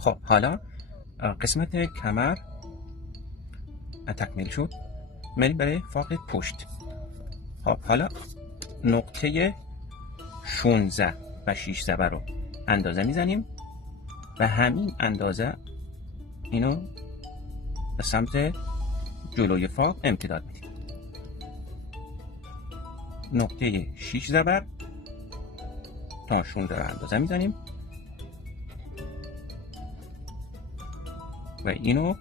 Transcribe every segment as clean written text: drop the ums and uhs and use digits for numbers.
خب حالا قسمت کمر تکمیل شد. بریم برای فاق پشت. خب حالا نقطه 16 و 6 ضربه رو اندازه میزنیم و همین اندازه اینو به سمت جلوی فاق امتداد میدیم. نقطه 6 ضربه تا 16 رو اندازه میزنیم و اینو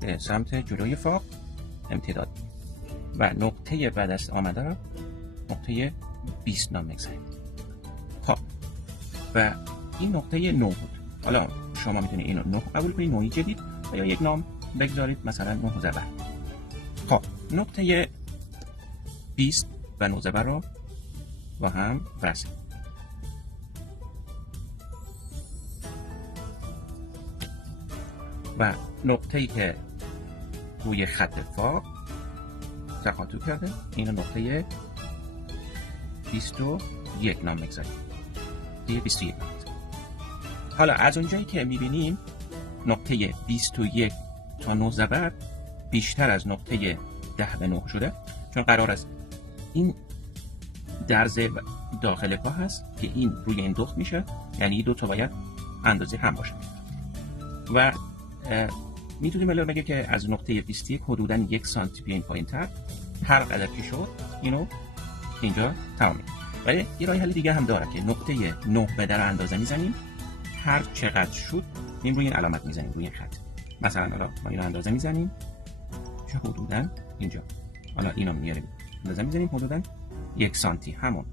به سمت جلوی فاق امتداد میدیم و نقطه بعد از آمده رو نقطه 20 نام میگذاریم. خب و این نقطه 9 بود. حالا شما میتونید اینو 9 قبول کنید، 9 جدید، و یا یک نام بگذارید مثلا 9 زبر. خب نقطه 20 و 9 زبر رو با هم وصل. و نقطه‌ای که روی خط فاق تقاطع کرده اینو نقطه 21 نام میگذاریم. دیگه 21 نام میگذاریم. حالا از اونجایی که میبینیم نقطه 21 تا 9 زبر بیشتر از نقطه 10 به 9 شده، چون قرار است این درز داخل پا هست که این روی این دخت میشه، یعنی دو تا باید اندازه هم باشه. و میتونیم الان بگه که از نقطه 21 حدوداً 1 سانتی بیاین پایین‌تر، هر قدر که شد اینو اینجا تمام می‌کنیم. ولی یه راه حل دیگه هم داره که نقطه 9 به در اندازه میزنیم، هر چقدر شد این روی این علامت میزنیم روی این خط. مثلا حالا ما اینو اندازه میزنیم چه حدوداً اینجا، حالا اینو میاریم اندازه میزنیم حدوداً 1 سانتی، همون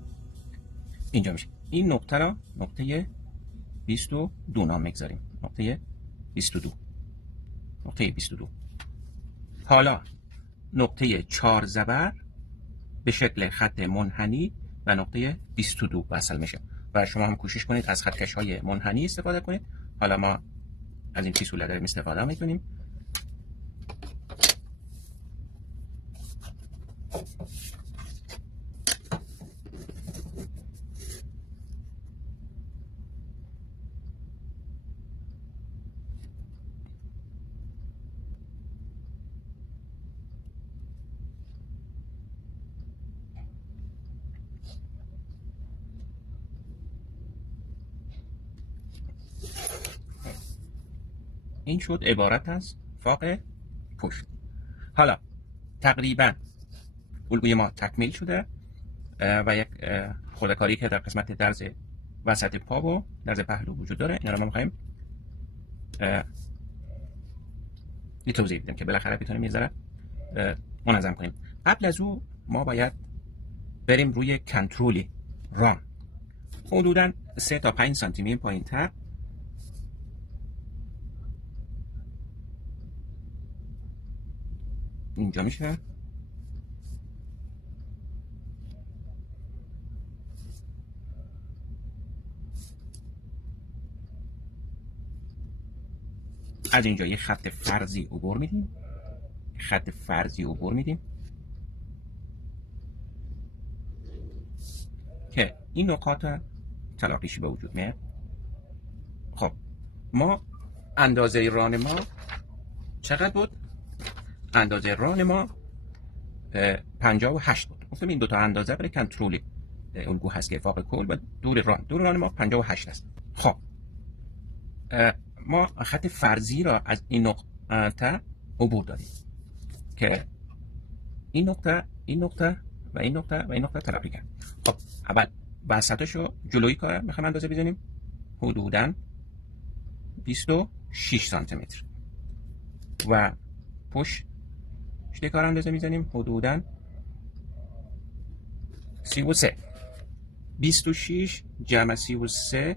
اینجا میشه. این نقطه را نقطه 22 نام میگذاریم، نقطه 22. نقطه 22. حالا نقطه 4 زبر به شکل خط منحنی و نقطه 22 وصل میشه و شما هم کوشش کنید از خطکش های منحنی استفاده کنید. حالا ما از این پیسوله داریم استفاده میکنیم. این شد عبارت از فاق پشت. حالا تقریبا الگوی ما تکمیل شده و یک خردکاری که در قسمت درز وسط پا و درز پهلو وجود داره، اینا رو ما می‌خوایم یه توضیح بدیم که بالاخره بتونیم یه ذره منظم کنیم. قبل از او ما باید بریم روی کنترل ران حدوداً 3 تا 5 سانتی متر پایین‌تر اینجا میشه. از اینجا یه خط فرضی عبور میدیم، خط فرضی عبور میدیم که این نقاط تلاقیشی به وجود میاد. خب ما اندازه ران ما چقدر بود؟ اندازه ران ما 58 بود. گفتم این دو تا اندازه برای کنترل الگو هست که فاق کل و دور ران ما 58 است. خب ما خط فرضی را از این نقطه عبور دادیم که این نقطه و این نقطه تلاقی کرد. خب اول وسطشو جلویی کار میخوایم اندازه بزنیم حدوداً 26 سانتی متر و پشت کار اندازه میزنیم حدوداً 33. 26 جمع 33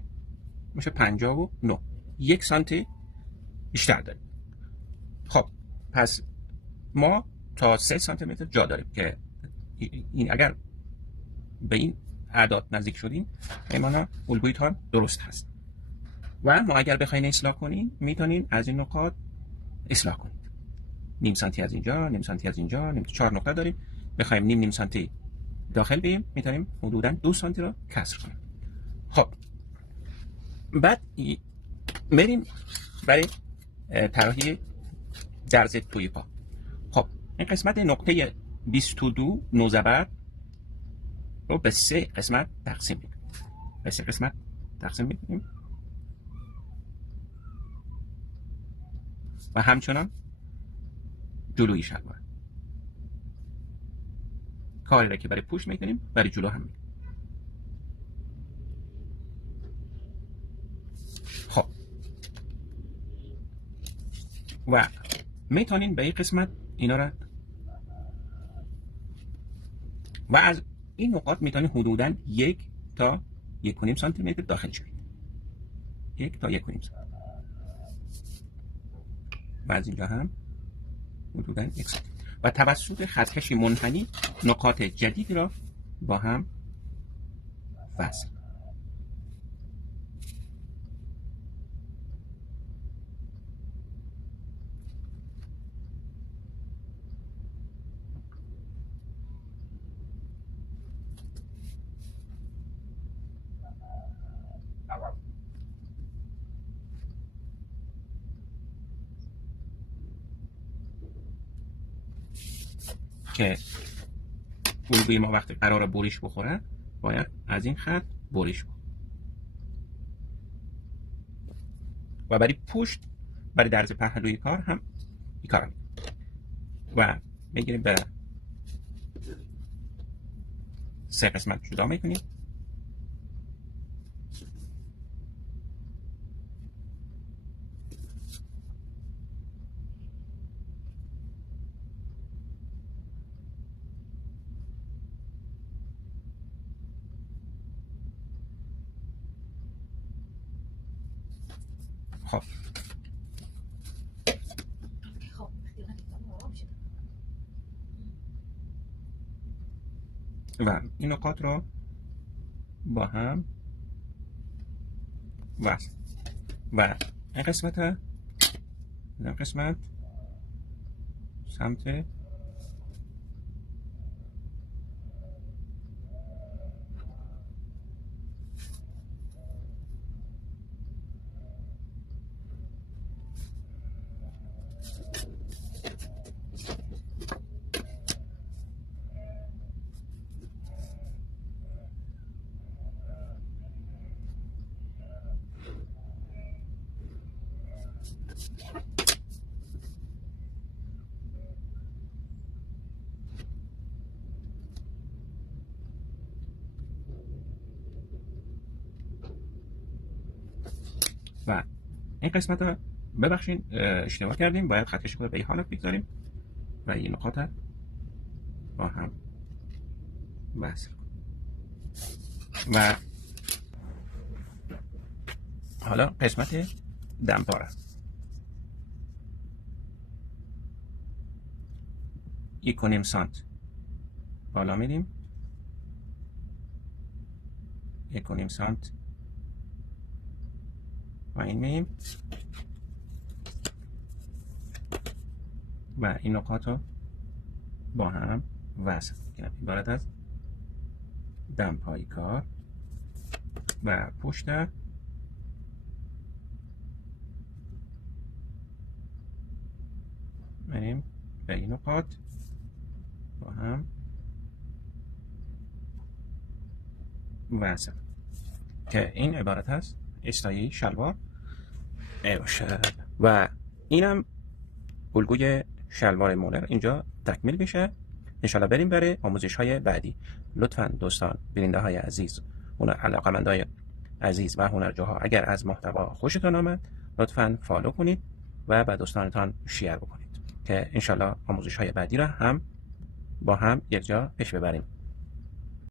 میشه 59. 1 سانتی بیشتر داریم. خب پس ما تا 3 سانتی متر جا داریم که این اگر به این اعداد نزدیک شدیم ایمانا الگویتان درست هست. و ما اگر بخواین اصلاح کنین میتونین از این نقاط اصلاح کنید. نیم سانتی از اینجا، نیم سانتی از اینجا، 4 نقطه داریم. بخوایم نیم سانتی داخل بیم میتونیم حدوداً 2 سانتی رو کسر کنیم. خب بعد بریم برای طراحی درز توی پا. خب این قسمت نقطه 22 نوزبر رو به 3 قسمت تقسیم می‌کنیم. به 3 قسمت تقسیم می‌کنیم و همچنان جلوی شلوار کاری را که برای پوش می‌کنیم برای جلو هم می‌کنیم. خب و میتونین به این قسمت اینا را و از این نقاط میتونین حدوداً 1 تا 1.5 سانتی متر داخل شوید. 1 تا 1.5 سانتی و از اینجا هم حدوداً 1 سانتی و توسط خطکشی منحنی نقاط جدید را با هم وصل. که الگوی ما وقتی قرار بریش بخوره باید از این خط بریش بخوره و برای پشت برای درز پهلوی کار هم این کار و میگیریم به 3 قسمت جدا میکنیم. خب و این نقاط رو با هم وصل و این قسمت سمت و این قسمت ها ببخشین اشتباه کردیم، باید خط کشی به این حالت بگذاریم و این نقاط با هم وصل و حالا قسمت دمپاره 1.5 سانت بالا میریم، 1.5 سانت پایین میریم و این نقاط رو با هم وصل میکنیم. عبارت از دمپایی کار و پشت میریم به این نقاط با هم وصل که این عبارت هست استایی شلوار باشه و اینم الگوی شلوار مولر اینجا تکمیل میشه. انشالله بریم برای آموزش های بعدی. لطفاً دوستان بیننده های عزیز، علاقه‌مندای عزیز و هنرجوها، اگر از محتوا خوشتان آمد لطفاً فالو کنید و به دوستانتان شیر بکنید که انشالله آموزش های بعدی را هم با هم یک جا پیش ببریم.